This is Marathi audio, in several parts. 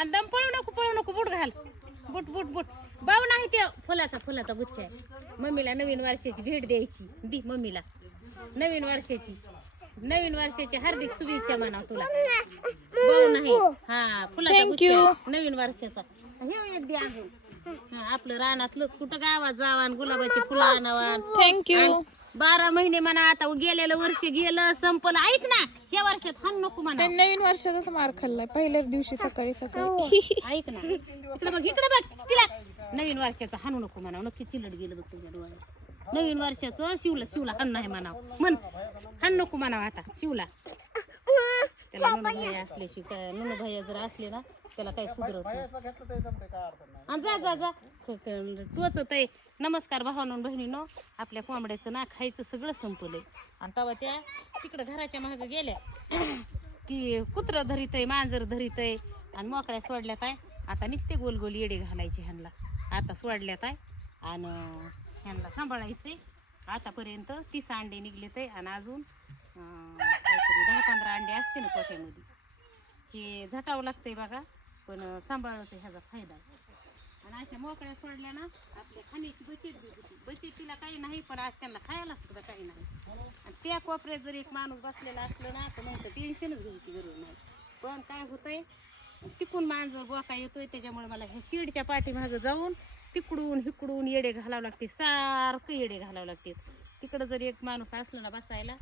आणि दम पळू नको पळू नको बुट घाल. Boot boot boot. भाऊ नाही ते फुलाचा फुलाचा गुच्छ आहे. मम्मीला नवीन वर्षाची भेट द्यायची. दी मम्मीला. नवीन वर्षाची. नवीन वर्षाची हार्दिक शुभेच्छा म्हणा तुला. भाऊ नाही. हा फुलाचा गुच्छ नवीन वर्षाचा. हे एक दे अजून हा, आपलं रानातलंच कुठं गावात जावान गुलाबाची फुलं आणावान थँक्यू बारा महिने म्हणा आता गेलेलं वर्ष गेलं संपलं. ऐक ना या वर्षात हान नको म्हणा. त्यांनी नवीन वर्षाचाच मार खाल्लाय पहिल्याच दिवशी सकाळी सकाळी. ऐक ना. इकडे बघ इकडे बघ तिला. नवीन वर्षाचं हाणू नको म्हणावं नक्की चिलट गेलं बघ तुझ्या डोळ्यात. नवीन वर्षाचं शिवला शिवला हाण नाही म्हणावं. म्हण हाण नको म्हणावं आता शिवला. त्याला नुनू भैया असल्याशिवाय नुनू भैया जर असले ना त्याला काही सुधरत नाही. जा जा जा. टोचत आहे नमस्कार भावानो बहिणीनो. आपल्या कोंबड्याचं ना खायचं सगळं संपलंय. आणि तेव्हा त्या तिकडं घराच्या मागं गेल्या. की कुत्रं धरीत आहे मांजर धरीत आहे आणि मोकळ्या सोडल्यात आहे. आता नुसते गोल गोल येडे घालायचे ह्यांना. आता सोडल्यात आहे. आणि ह्यांना सांभाळायचंय. आतापर्यंत तीस अंडे निघलेत आहे. आणि अजून असते ना कोट्यामध्ये हे झटावं लागतंय बघा पण सांभाळलं तर ह्याचा फायदा. आणि अशा मोकळ्या सोडल्या ना आपल्या खाण्याची बचत होती. बचतीला काही नाही पण आज त्यांना खायला सुद्धा काही नाही. आणि त्या कोपऱ्यात जर एक माणूस बसलेला असलं ना तर मग तर टेन्शनच घ्यायची गरज नाही. पण काय होतंय तिकून मांजर बोका येतोय त्याच्यामुळे मला ह्या शिडच्या पाठीमागं जाऊन तिकडून हिकडून येडे घालावं लागते सारखं येडे घालावं लागते. तिकडं जर एक माणूस असला ना बसायला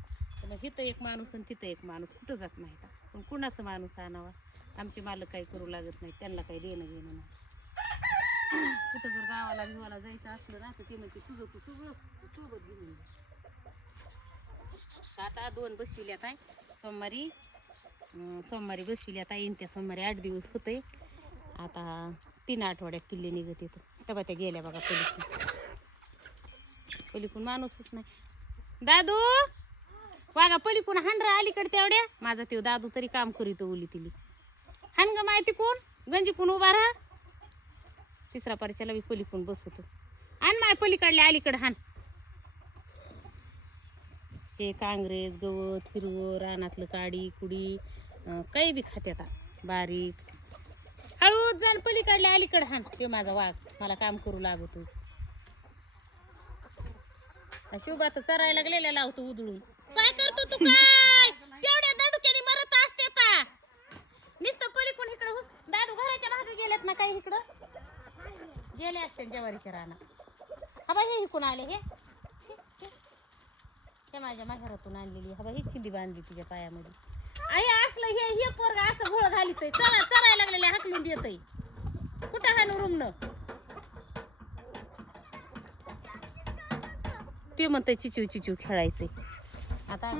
म्हटलं हिथं इथं एक माणूस आणि तिथं एक माणूस. कुठं जात नाही का पण कुणाचं माणूस आणावा? आमचे मालक काही करू लागत नाही. त्यांना काही देणं घेणं नाही. कुठं जर गावाला भिवाला जायचं असलं ना तर ते म्हणते तुझं तू सगळं सोबत घेऊन आता दोन बसविल्यात आहे सोमवारी सोमवारी बसविल्यात आहे येईन त्या सोमवारी आठ दिवस होते. आता तीन आठवड्यात किल्ले निघत येतो तेव्हा त्या गेल्या बघा पलीकडून पलीकडून माणूसच नाही. दादू! वागा पलीकडून हांडरा अलीकडे तेवढ्या. माझा ते दादू तरी काम करीतो ओली तिली. हान ग माहिती कोण? गंजी कोण उभा राहा. तिसरा परिचयाला मी पलीकडून बसवतो. आण माय पलीकडल्या अलीकडे हाण ते कांग्रेस गवत हिरवं रानातलं काडी कुडी काही बी खाते आता. बारीक. हळूच जाल पलीकडल्या अलीकडे हाण ते माझा वाघ. मला काम करू लागतो. शिवबा तर चरायला गेलेला लावतो उधळून. तू काय? तेवढ्या दडुक्याने मरत असते आता. नुसतं पलीकडून इकडं हुस दादू घराच्या भाग गेलेत ना काही इकडं? गेले असते जवारीच्या राना हा बा हे इकून आले हे. हे माझ्या माघारातून आणलेली हा बा ही चिंदी बांधली तिच्या पायामध्ये. आई असलं हे हे पोरग असं घोळ घालीत चला चरायला लागलेले हाकलून देत कुठं हाणू रुमन ते म्हणतंय चिचू चिचू खेळायचंय. आता